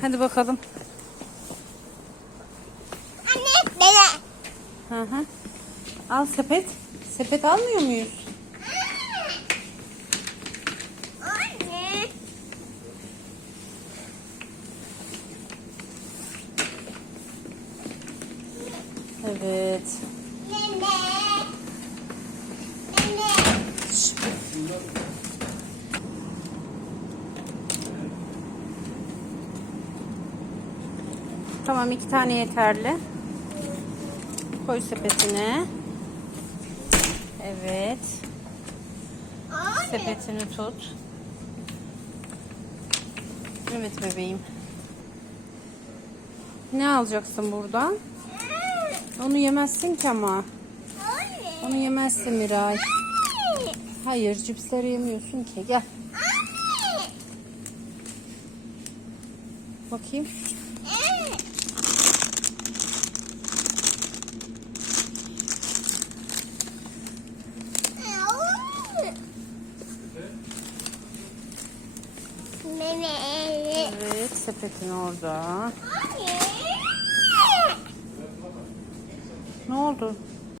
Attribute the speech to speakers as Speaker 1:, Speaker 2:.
Speaker 1: Hadi bakalım.
Speaker 2: Anne bebe.
Speaker 1: Hı hı. Al sepet. Sepet almıyor muyuz?
Speaker 2: Anne.
Speaker 1: Evet.
Speaker 2: Bebe. Bebe.
Speaker 1: Şş. Tamam iki tane yeterli. Koy sepetine. Evet.
Speaker 2: Anne.
Speaker 1: Sepetini tut. Evet bebeğim. Ne alacaksın buradan? Onu yemezsin ki ama. Onu yemezsin Miray. Hayır cipsleri yemiyorsun ki. Gel bakayım.
Speaker 2: Anne. Anne. Bebe.
Speaker 1: Evet sepetin orada. Ne oldu?